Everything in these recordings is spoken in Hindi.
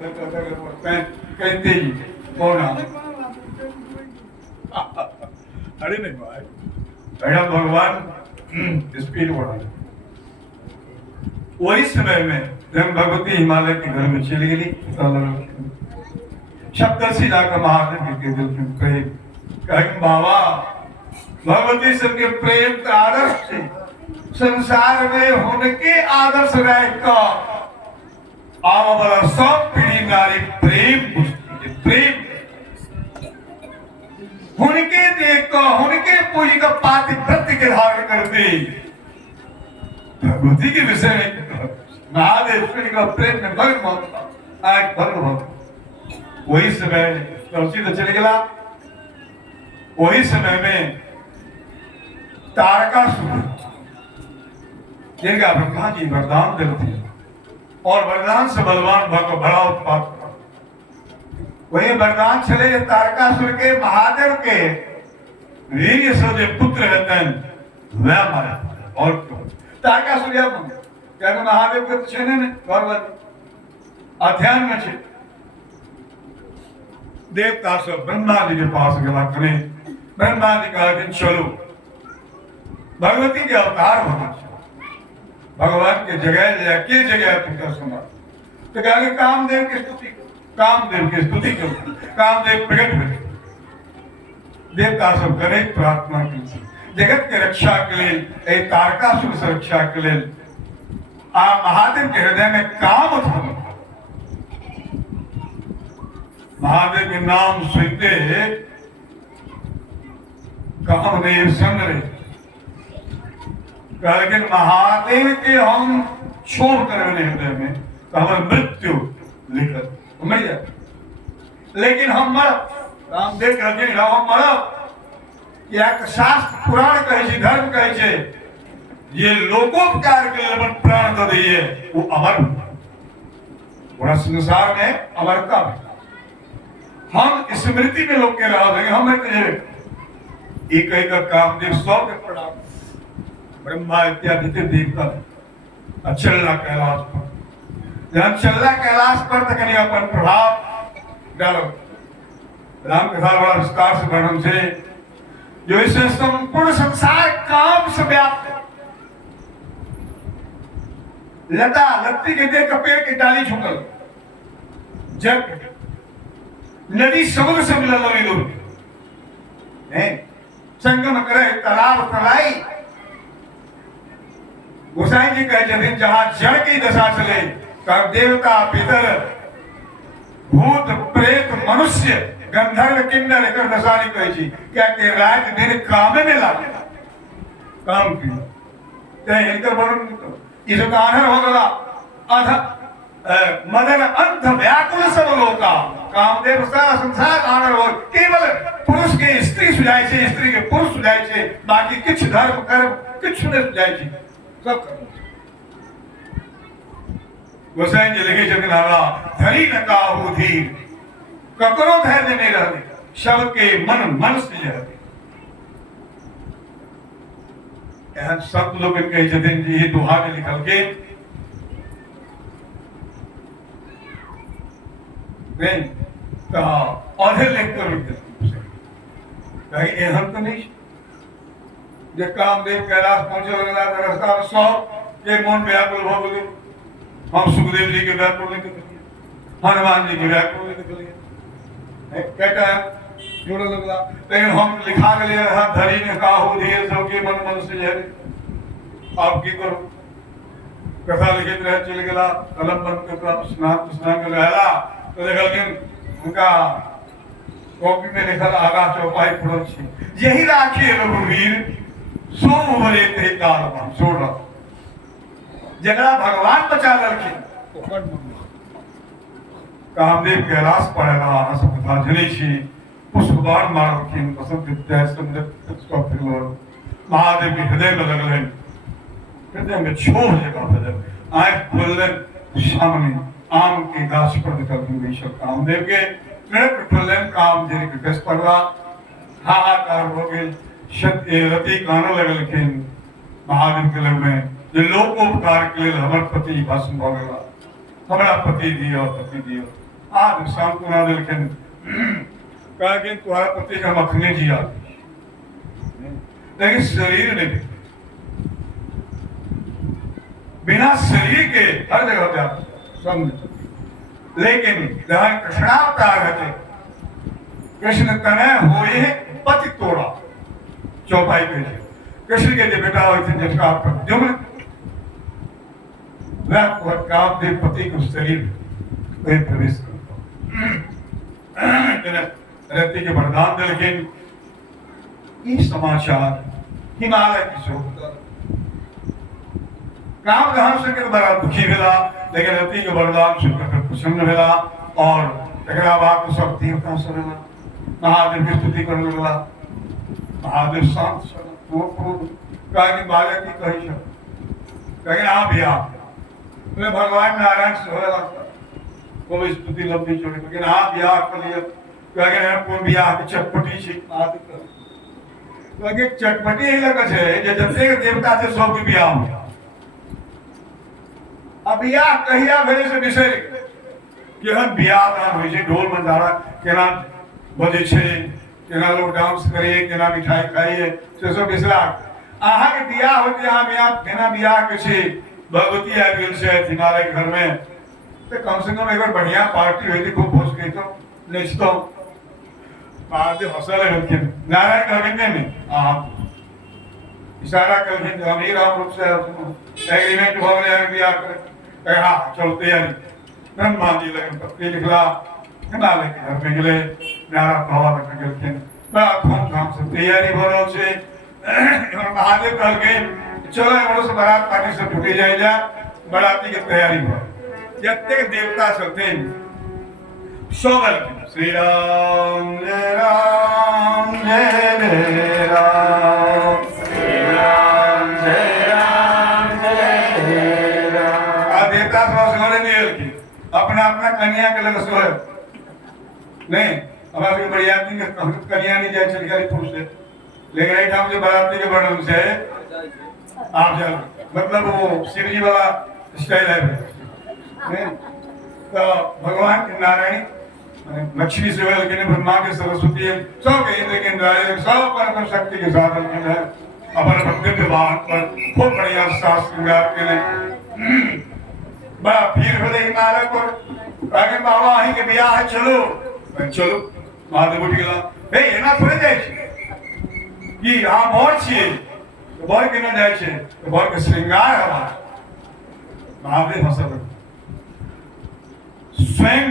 कहते ही कौन अरे नहीं भाई भैया भगवान स्पीड बढ़ा। वही समय में जब भगवती हिमालय के घर में चली गई शब्द से जाकर महादेव के दिल में प्रेम कहीं बाबा भगवती सबके प्रेम का आदर्श से संसार में होने के आदर्श रहेगा आवा सब पीढ़ी नारी प्रेम प्रेम उनके देख को उनके पूजी का पातिव्रत्य के धारण करते भगवती के विषय में महादेव का प्रेम में भक्त बहुत आज भक्त वही समय तुलसी तो चले गया। वही समय में तारकासुर जिनका ब्रह्मा जी वरदान देते और वरदान से बलवान भक्त बड़ा उत्पाद वही वरदान चले तारकासुर के महादेव के वीर से जो पुत्र रहते हैं वह मारे और तारकासुर क्या महादेव के छेने में अध्ययन में छे देवता सब ब्रह्मा जी के पास गला करे ब्रह्मा जी कहा कि चलो भगवती के अवतार होना भगवान के जगह पुत्र सुना तो कहा कि कामदेव की स्तुति क्यों कामदेव प्रकट हुए देवता सब करे प्रार्थना की जगत के रक्षा के लिए एक तारकासुर से रक्षा के लिए महादेव के हृदय में काम उत्पन्न महादेव के नाम सुनते कामदेव संग रहे लेकिन महादेव के हम छोड़ कर हृदय में तो हमारी मृत्यु लिखत मर जाए लेकिन हम मर रामदेव कहते हम मरब या शास्त्र पुराण कहे धर्म कहे ये लोकोपकार के लिए प्राण दे दिए वो अमर पूरा संसार में अमरता है। हम स्मृति में लोग कह रहा है हम एक कामदेव सौ के प्रणाम ब्रह्मा इत्यादि देवता चलना कैलाश पर जब चलना कैलाश पर तक अपन प्रभाव डालो राम कथा बड़ा विस्तार से वर्णन से जो इसे संपूर्ण संसार काम से व्याप्त है लता लत्ती के देख पेड़ की डाली झुकल जब नदी समुद्र से मिलल लगे लोग संगम करे तालाब तलाई गोसाई जी कहते थे जहां जड़ की दशा चले देवता पितर भूत प्रेत मनुष्य गंधर्व किन्नर एकर दशा नहीं कहे छी क्या के रात दिन काम में लागे काम की ते इनकर वर्णन इस कानर हो गला अध मदन अंत व्याकुल सब लोका कामदेव सारा संसार कानर हो केवल पुरुष के स्त्री सुजाय छे स्त्री के पुरुष सुजाय छे बाकी किछ धर्म कर्म किछ ने सुजाय छे सब कर गोसाई जी लगे जब नारा धरी न काहू धीर ककरो धैर्य नहीं रहते सब के मन से रहते सब लोग कहे जतिन जी ये दोहा में निकल के नहीं कहा औधे लेकर कहीं एहन तो नहीं जब कामदेव कैलाश पहुंचे लगा रास्ता 100 के मन व्याकुल हो गए हम सुखदेव जी के व्याकुल नहीं कर हनुमान जी के व्याकुल नहीं कर कहता है जोड़ लगला लेकिन हम लिखा के लिए धरी ने काहू धीर सब के मन से जहर आप की करो कथा लिखित रह चल गया कलम बंद कर स्नान कर रहला तो देखल कि उनका कॉपी में लिखल आगा चौपाई पड़ल छी यही राखी रघुवीर सो उभरे ते काल में छोड़ जगड़ा भगवान बचा लड़की कामदेव कैलाश पड़ेगा सब कथा जनी छी पुष्पबाण मारखिन बसंत विद्या संदर्भ महादेव के हृदय में लगल हृदय में छोड़ जगह भजन आंख खोलन सामने आम के गाछ पर निकल गई सब कामदेव के नेत्र खोलन कामदेव के कस पड़ा हाहाकार हो गए रति गाना लगल खिन महादेव के लग में जो लोकोपकार के लिए हमर पति भस्म हो गया हमारा पति दियो आज शाम को ना लेकिन कहा कि तुम्हारा पति का मखने जिया, लेकिन शरीर ने बिना शरीर के हर जगह पे आप समझ। लेकिन जहां कृष्णावतार है, कृष्ण तने होए पति तोड़ा चौपाई पे कृष्ण के जो बेटा हुए थे जिसका जो मैं दे पति को शरीर में प्रवेश रहती के वरदान दे। लेकिन ये समाचार हिमालय की शोभता काम धाम से बड़ा दुखी भेला, लेकिन रहती के वरदान सुनकर प्रसन्न भेला और एकरा बाद सब देवता सब महादेव की स्तुति करने लगा। महादेव शांत कहा कि बालक की कही कहीं ना बिया मैं भगवान नारायण से हो लगता वो भी स्तुति लंबी छोड़ी, लेकिन हाँ ब्याह कर लिया कौन ब्याह की चटपटी छी चटपटी ही लगा है जब देवता से सब के ब्याह हो। अब ब्याह कहिया भेले से विषय केहन ब्याह दान होइ छै, ढोल मंदारा केना बजे छै, केना लोग डांस करे, केना मिठाई खाइए से सब विषय अहाँ के ब्याह होते अहाँ बिना ब्याह के छै भगवती आ गेल छै हिमालय घर में, तो कम से कम एक बार बढ़िया पार्टी हुई थी, खूब भोज गई तो नेचतो महादेव हंसल है नारायण कहने में आप इशारा कर हम ही राम रूप से एग्रीमेंट हो गया ब्याह करे हाँ चलो तैयारी ब्रह्मा जी लगन पत्नी लिखला हिमालय के घर में गए नारा भावा रख गए बड़ा धूमधाम से तैयारी हो रहा है। महादेव कह गए चलो एवं से बारात पार्टी से छुटे जाए जा बराती की तैयारी हो जत्ते देवता चलते सोगल श्री राम जय राम जय जय राम श्री राम जय राम जय जय राम। देवता सोगल नहीं की अपना अपना कन्या के लगे सोए नहीं हमारे बरियाती में कन्या नहीं जाए चली पुरुष से, लेकिन एक हम जो बराती के वर्णन से आप जब मतलब वो शिव जी वाला स्टाइल है तो भगवान के नारायण लक्ष्मी से लेकिन ब्रह्मा के सरस्वती सब के इंद्र के इंद्र सब पर शक्ति के साथ है अपन भक्ति के वाहन पर खूब बढ़िया सास श्रृंगार के लिए बड़ा भीड़ हो हिमालय को आगे बाबा अहीं के ब्याह है चलो चलो महादेव उठ गया हे एना थोड़े जाय छै कि हां बहुत छिए बर के न जाय छै तो बर के श्रृंगार है महादेव हंसल स्वयं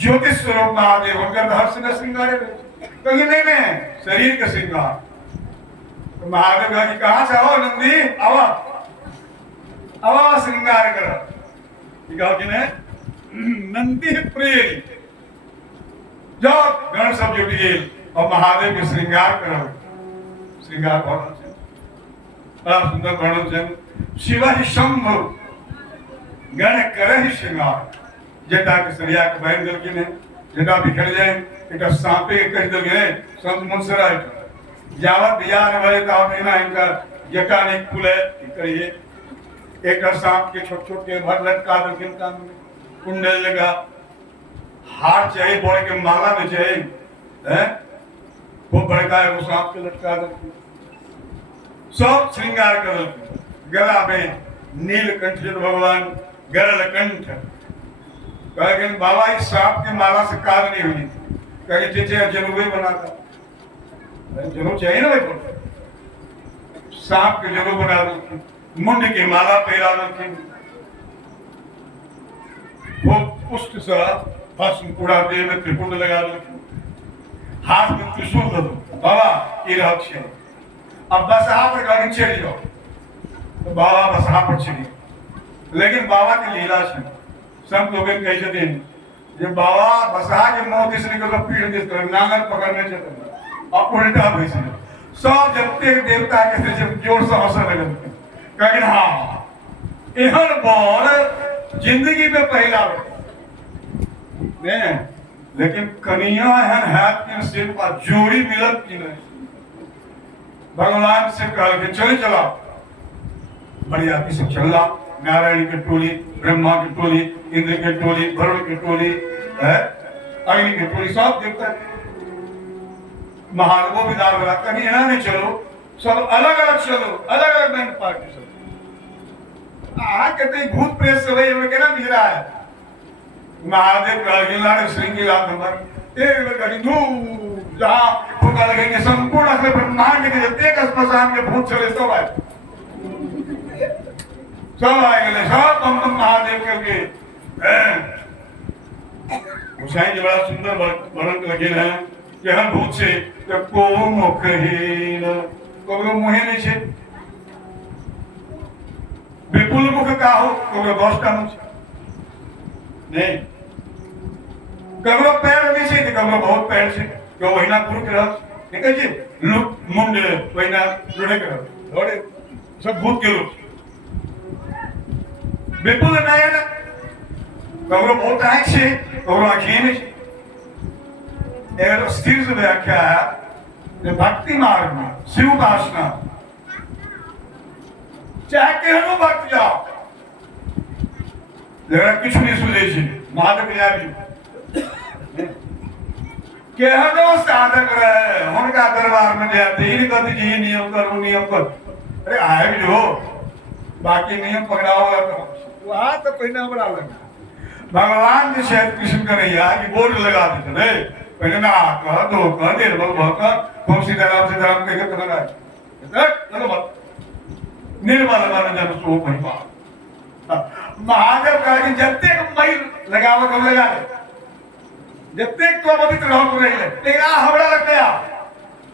ज्योतिष स्वरूप महादेव उनका हर से श्रृंगार तो नहीं शरीर का श्रृंगार तो महादेव कहा कि कहां से आओ नंदी आवा आवा श्रृंगार कर कहा कि ने नंदी प्रिय जो गण सब जुट गए और महादेव के श्रृंगार करो श्रृंगार बड़ा सुंदर वर्णन है शिव ही शंभु गण करे श्रृंगार जटा के सरिया के बहन दल के ने जटा बिखर जाए एक सांपे के कह दल गए संत मुंसरा जावत दिया ने भले ताव बिना इनका जटा ने खुले करिए एक सांप के छोटे छोटे भर लटका दल के कान में कुंडल लगा हार चाहिए बड़े के माला में चाहिए है वो बड़का है वो सांप के लटका दल सब श्रृंगार कर गला में नीलकंठ भगवान गरल कंठ कहे बाबा इस सांप की माला से कार नहीं हुई कहे टीचे जरूर ही बनाता जरूर चाहिए ना भाई सांप के जरूर बना दो मुंड की माला पहरा दो वो पुष्ट सा भस्म पूरा देह में त्रिपुंड लगा दो हाथ में त्रिशूल दो बाबा ये रहस्य अब बसहा पर गाड़ी चढ़ जाओ तो बाबा बसहा पर चढ़ी लेकिन बाबा की लीला से सब लोग कैसे थे जब बाबा बसहा के मुंह दिस निकल पीठ दिस नांगर पकड़ने चलते और उल्टा भैसे सब जबते देवता के थे जब जोर से हंसने लगे कहें हाँ एहन बार जिंदगी में पहला नहीं लेकिन कन्या है कि सिर पर जोड़ी मिलत की नहीं भगवान से कह के चले चला बरियाती से चला नारायण की टोली ब्रह्मा की टोली इंद्र की टोली वरुण की टोली है अग्नि के पूरी सब देवता महानवो विदा वाला कहीं यहाँ नहीं चलो सब अलग अलग चलो अलग अलग बैंक पार्टी सब कहते भूत प्रेत से वही हमें कहना बिजरा है महादेव का गिलाड़े श्रृंगीला नंबर एक घड़ी दूर जहाँ फूका लगेंगे संपूर्ण असले ब्रह्मांड के जितने का स्मशान के भूत चले सब आए सब हम महादेव करके गोसाई जी बड़ा सुंदर वर्णन लगे हैं कि हम भूत से को मुखहीन कबरो मुहे नहीं छे विपुल मुख का हो कबरो 10टा मुख नहीं कबरो पैर नहीं छे कबरो बहुत पैर छे तो वहीना गुरु के रह ठीक है जी लुक मुंड वहीना जोड़े के रह जोड़े सब भूत के लोग विपुल नहीं है ना कबरो बहुत आंख से कबरो आंखें नहीं एक स्थिर से व्याख्या है भक्ति मार्ग में शिव उपासना चाहे कहनो भक्त जाओ जरा कुछ नहीं सुझे महादेव भी कहनो साधक रहे उनका दरबार में जाते ही कहते जी नियम करो नियम कर अरे आए भी जो बाकी नियम पकड़ाओ वहां तो पहले बड़ा लगा भगवान जी शायद कृष्ण कन्हैया की बोर्ड लगा देते रे पहले ना कह दो कह दे हम सीताराम कह के पकड़ा चलो मत निर्मल मन जन सो महिमा महादेव का कि जत्ते मई लगाव कब लगा दे जत्ते तो पवित्र रहो तो नहीं ले लेकिन हमरा लग गया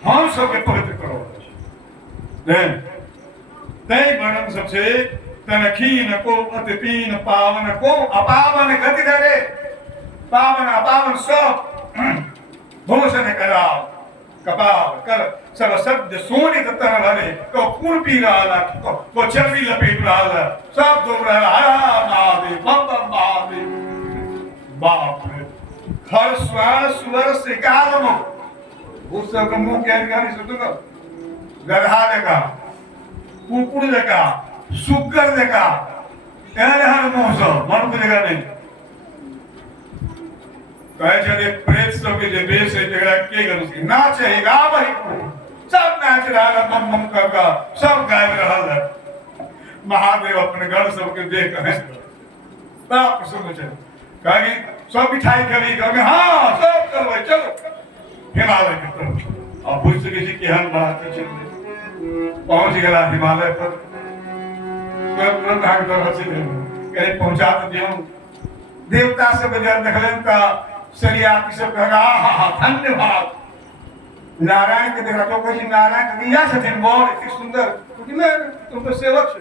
हम सब के पवित्र करो देन तय वर्णन सबसे तनखीन को अतिपीन पावन को अपावन गति धरे पावन अपावन सब भूषण कराओ कपाल कर सब शब्द सोनित तन भरे तो कुल पी रहा तो चर्बी लपेट रहा सब दो रहा महादेव बम बम महादेव बाप रे हर स्वर स्वर से कालम उस सब मुंह के अधिकारी सुन तो गधा देखा कुकुर देखा सुगर देखा एने हर मुंह सब मन को जगह नहीं कहे चले प्रेत सब के जे बेस है तेरा के गन से नाच है गा भाई सब नाच रहा है बम बम का सब गाय रहा है महादेव अपने घर सब के देख है बड़ा प्रसन्न है कहे सब मिठाई खरी कहे हां सब करवे चलो हिमालय के तरफ अब बुझ सके जी केहन बात चल पहुंच गया हिमालय पर तुरंत हाथ कर से कहे पहुंचा तो दियो देवता सब जब देखलन का सरिया की सब कहा हां धन्यवाद नारायण के देखा तो कहीं नारायण के दिया छथिन बहुत इतनी सुंदर क्योंकि मैं तुम तो सेवक छे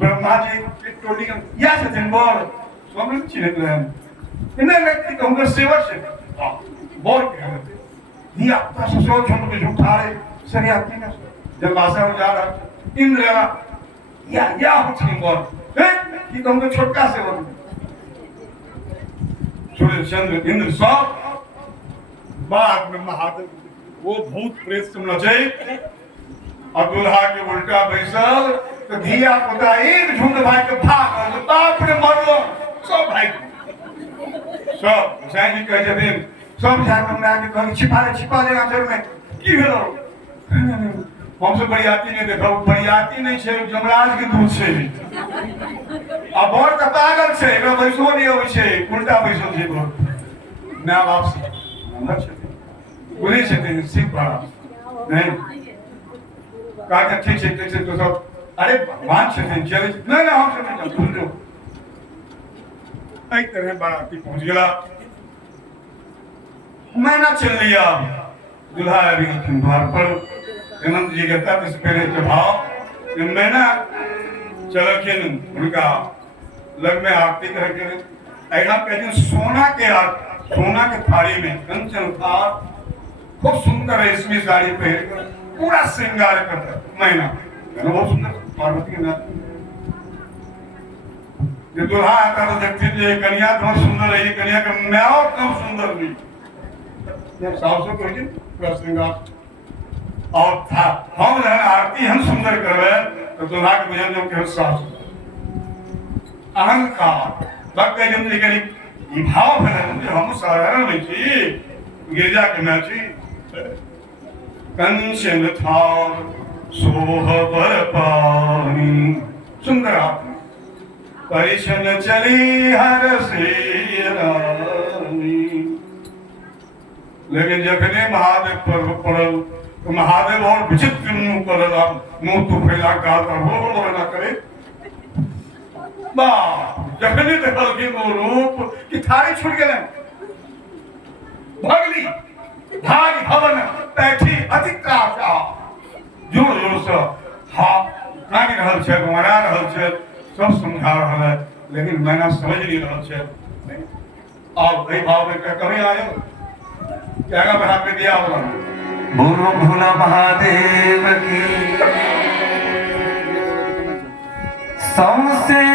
ब्रह्मा जी के टोली या छथिन बहुत स्वामी चिन्हित रहे इन्हें व्यक्ति तुम तो सेवक छे बहुत कहते दिया तो ससुर छोड़ के उठाए सरिया की ना जब भाषा में जा रहा इंद्र या छथिन बहुत कि तुम तो छोटका सेवक सूर्य चंद्र इंद्र सब बाद में महादेव वो भूत प्रेत से नचे और दूल्हा के उल्टा बैसल तो धिया पुता एक झुंड भाई के भाग तो बाप रे मरलो सब भाई सब साईं जी कहे छथिन सब जाके हमरा के कहन छिपा ले आचर में की भेलो हमसे बरियाती नहीं देखो बरियाती नहीं छे जमराज के दूध से अब और का पागल छे एकरा बैसो नहीं होय छे उल्टा बैसो छे ना बाप से ना छे बोले छे सिख बड़ा नहीं का के ठीक छे तो सब अरे भगवान छे चले ना ना हम से नहीं भूल जो आई तरह बाराती पहुंच गया महीना चल लिया दूल्हा अभी द्वार पर अनंत जी कहता इस पहले प्रभाव महीना चलो खेल उनका लग में आरती करके ऐसा कहते सोना के थाली में कंचन था खूब सुंदर रेशमी साड़ी पहन पूरा श्रृंगार करता महीना बहुत सुंदर पार्वती के नाथ ये दूल्हा आता तो देखते थे कन्या बहुत सुंदर है कन्या का म्याओ कम सुंदर नहीं सासू को पूरा श्रृंगार और था हम आरती हम सुंदर करवे तो दूल्हा के भजन जो के सास अहंकार भक्त जन जी करी ई भाव भेलन जे हम साधारण नहीं छी गिरजा के ना छी कंचन थाल सोहबर पानी सुंदर आप परिछन चली हर से रानी। लेकिन जखने महादेव पर पड़ल तो महादेव और विचित्र मुंह करल मुंह तो फैला गाल पर हो ना करे जखने देखल कि वो रूप कि थारी छूट गए भगली भाग भवन बैठी अधिक जोर जोर से हाँ कानी रहल छे मना रहल छे सब समझा रहल है लेकिन मैना समझ नहीं रहल छे और कई भाव में क्या कभी आयो क्या का बना पे दिया बोला बोलो भोला महादेव की सौसे